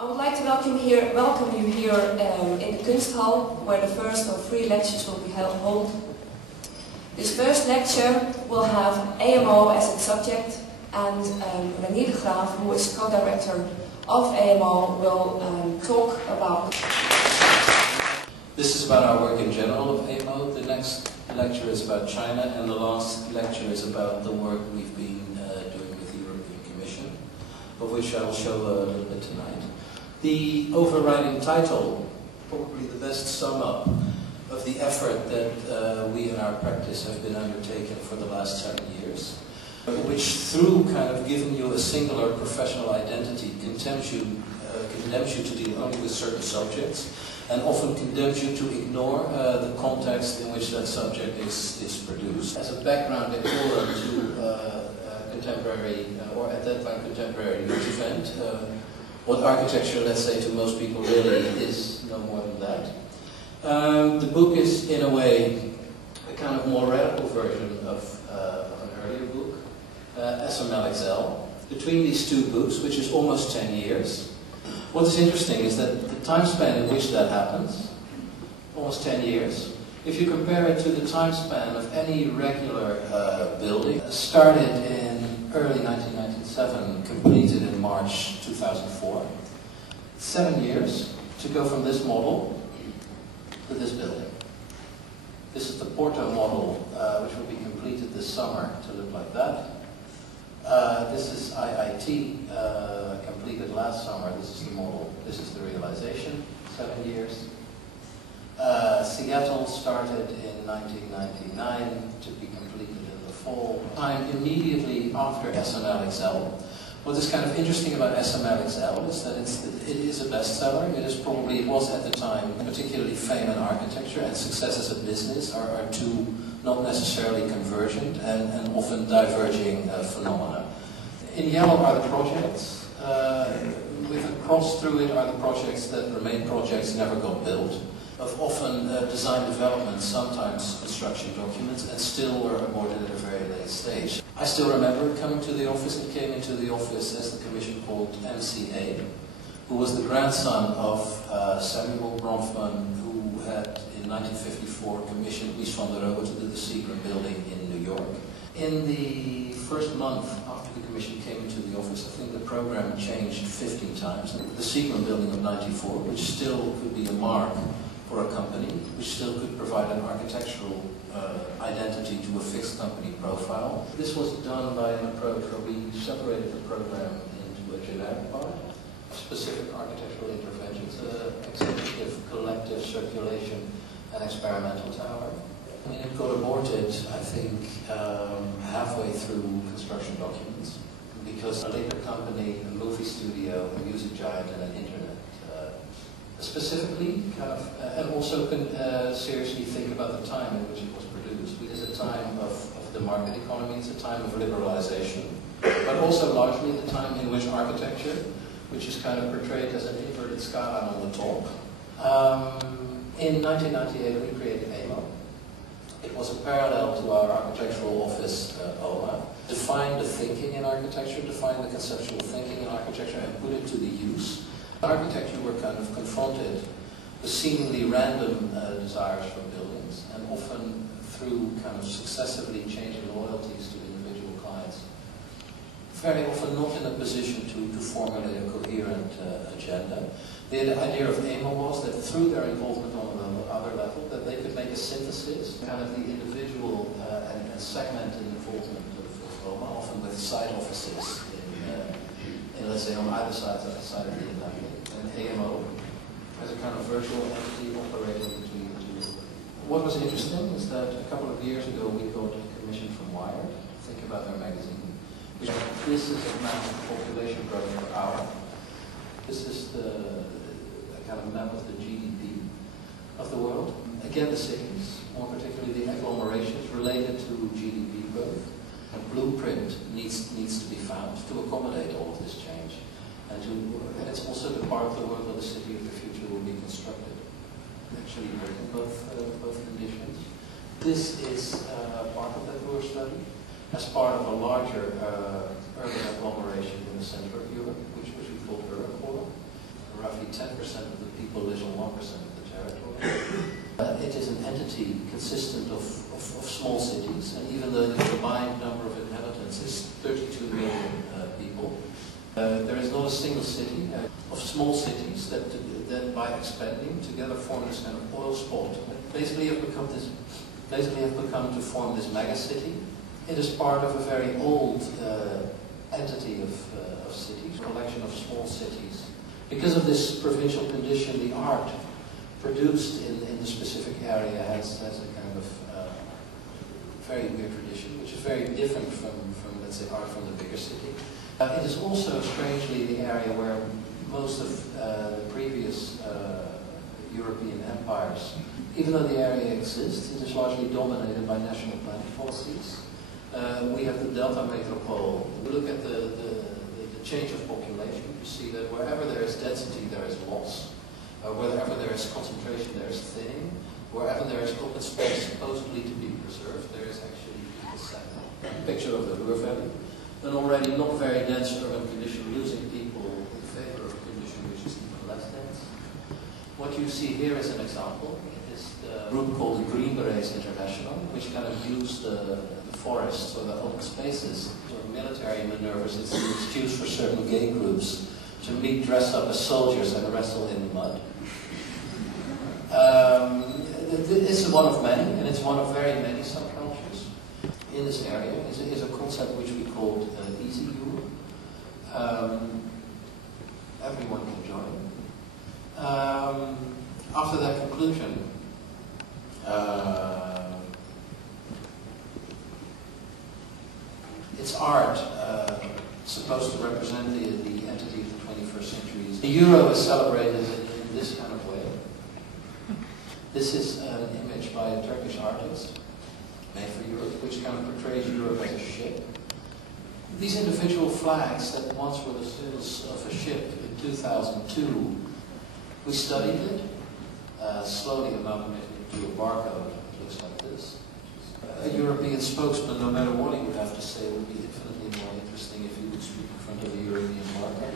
I would like to welcome you here in the Kunsthal, where the first of 3 lectures will be held. This first lecture will have AMO as its subject, and René de Graaf, who is co-director of AMO, will talk about... This is about our work in general of AMO. The next lecture is about China, and the last lecture is about the work we've been doing with the European Commission, of which I will show a little bit tonight. The overriding title, probably the best sum up of the effort that we in our practice have been undertaking for the last 7 years, which through kind of giving you a singular professional identity condemns you to deal only with certain subjects, and often condemns you to ignore the context in which that subject is produced. As a background decorum to contemporary, or at that time contemporary event, what architecture, let's say, to most people really is no more than that. The book is, in a way, a kind of more radical version of an earlier book, AMO's. Between these 2 books, which is almost 10 years, what is interesting is that the time span in which that happens, almost 10 years, if you compare it to the time span of any regular building, started in early 1997, completed in March 2004, 7 years to go from this model to this building. This is the Porto model, which will be completed this summer to look like that. This is IIT, completed last summer. This is the model. This is the realization, 7 years. Seattle started in 1999 to be completed in the fall. Time immediately after AMO's. What is kind of interesting about AMO's is that it is a bestseller. It was at the time, particularly fame in architecture and success as a business are 2 not necessarily convergent and often diverging phenomena. In yellow are the projects. With a cross through it are the projects that remain projects, never got built. Of often design development, sometimes construction documents, and still were aborted at a very late stage. I still remember coming to the office and came into the office as the commission called MCA, who was the grandson of Samuel Bronfman, who had in 1954 commissioned Mies van der Rohe to do the Seagram building in New York. In the first month after the commission came into the office, I think the program changed 15 times. The Seagram building of 94, which still could be a mark for a company, which still could provide an architectural identity to a fixed company profile. This was done by an approach where we separated the program into a generic part, specific architectural interventions, executive, collective, circulation, and experimental tower. I mean, it got aborted, I think, halfway through construction documents, because a later company, a movie studio, a music giant, and an internet specifically kind of, and also can seriously think about the time in which it was produced. It is a time of the market economy, it's a time of liberalization, but also largely the time in which architecture, which is kind of portrayed as an inverted skyline on the top. In 1998 we created AMO. It was a parallel to our architectural office, OMA. Defined the thinking in architecture, defined the conceptual thinking in architecture, and put it to the use. In architecture, we're kind of confronted with seemingly random desires for buildings, and often through kind of successively changing loyalties to individual clients. Very often not in a position to formulate a coherent agenda. The idea of AMO was that through their involvement on the other level, that they could make a synthesis, kind of the individual and segmented involvement of OMA, often with side offices in, let's say, on either side of the Atlantic. And AMO as a kind of virtual entity operating between the 2. What was interesting is that a couple of years ago we got a commission from Wired, think about their magazine. This is a map of population growth per hour. This is a kind of map of the GDP of the world. Again, the cities, more particularly the agglomerations related to GDP growth. A blueprint needs to be found to accommodate all of this change. And it's also the part of the world where the city of the future will be constructed. Actually, in both conditions. This is part of that Ruhr study, as part of a larger urban agglomeration in the center of Europe, which we call Europe. 10% of the people lives on 1% of the territory. It is an entity consistent of small cities, and even though the combined number of inhabitants is 32 million people, there is not a single city of small cities that by expanding together form this kind of oil spot. Basically have become to form this mega city. It is part of a very old entity of cities, a collection of small cities. Because of this provincial condition, the art produced in the specific area has a kind of very weird tradition, which is very different from let's say, art from the bigger city. It is also, strangely, the area where most of the previous European empires, even though the area exists, it is largely dominated by national planning policies. We have the Delta Metropole. We look at the change of population. You see that wherever there is density, there is loss. Wherever there is concentration, there is thinning. Wherever there is open space supposedly to be preserved, there is actually a picture of the Ruhr Valley. An already not very dense urban condition losing people in favor of a condition which is even less dense. What you see here is an example. It is the group called the Green Berets International, which kind of used the forests or the open spaces for military maneuvers. It's an excuse for certain gay groups to meet, dress up as soldiers and wrestle in the mud. This is one of many, and it's one of very many subcultures in this area. Is a concept which we called Easy Europe. Everyone can join. After that conclusion, it's art supposed to represent the entity of the 21st century. The euro is celebrated in this kind of way. This is an image by a Turkish artist made for Europe, which kind of portrays Europe as a ship. These individual flags that once were the sails of a ship in 2002, we studied it, slowly amalgamated into a barcode. It looks like this. A European spokesman, no matter what he would have to say, would be infinitely more interesting if he would speak in front of a European barcode.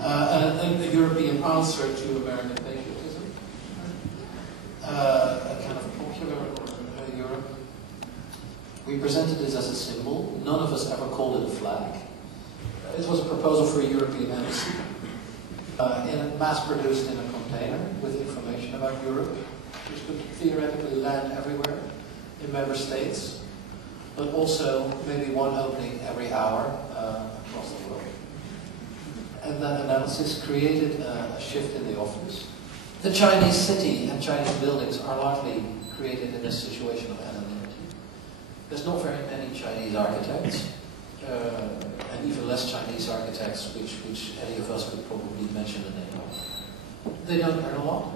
A European answer to American patriotism. A kind of popular Europe. We presented this as a symbol. None of us ever called it a flag. It was a proposal for a European embassy, mass-produced in a container with information about Europe, which could theoretically land everywhere in member states, but also maybe one opening every hour across the world. And that analysis created a shift in the office. The Chinese city and Chinese buildings are largely created in a situation of anonymity. There's not very many Chinese architects, and even less Chinese architects, which any of us could probably mention the name of. They don't earn a lot.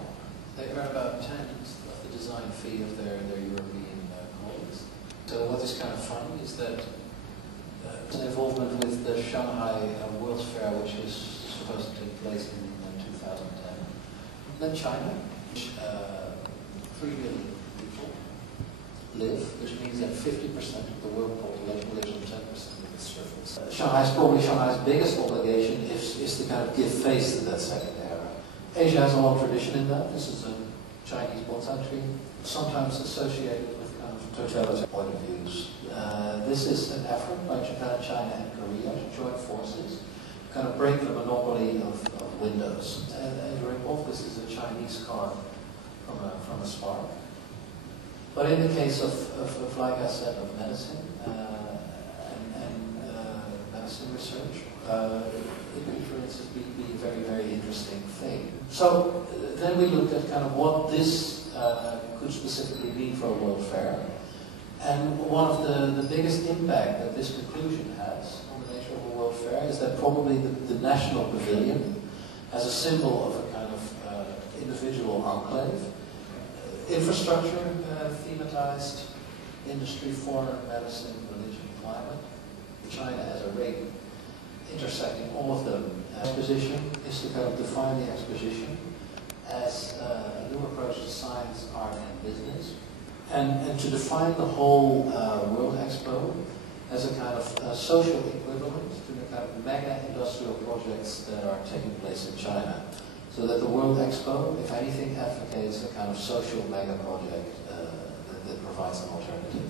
They earn about 10th of the design fee of their European colleagues. So what is kind of funny is that an involvement with the Shanghai World's Fair, which is supposed to take place in 2010. Then China, which 3 million people live, which means that 50% of the world population lives on 10% of its surface. Shanghai's biggest obligation is to kind of give face to that second era. Asia has a long tradition in that. This is a Chinese bonsai tree, sometimes associated with kind of totalitarian point of views. This is an effort by Japan, China, and Korea to join forces, to kind of break the monopoly of windows. And recall, this is a Chinese car from a spark. But in the case of like I said, of medicine and medicine research, it could, for instance, be a very, very interesting thing. So then we looked at kind of what this could specifically mean for a World Fair. And one of the biggest impact that this conclusion has on the nature of a World Fair is that probably the National Pavilion, as a symbol of a kind of individual enclave, infrastructure, thematized, industry, foreign, medicine, religion, climate. China as a ring intersecting all of them. Exposition is to kind of define the exposition as a new approach to science, art, and business. And to define the whole World Expo as a kind of social equivalent to the kind of mega industrial projects that are taking place in China. So that the World Expo, if anything, advocates a kind of social mega project that provides an alternative.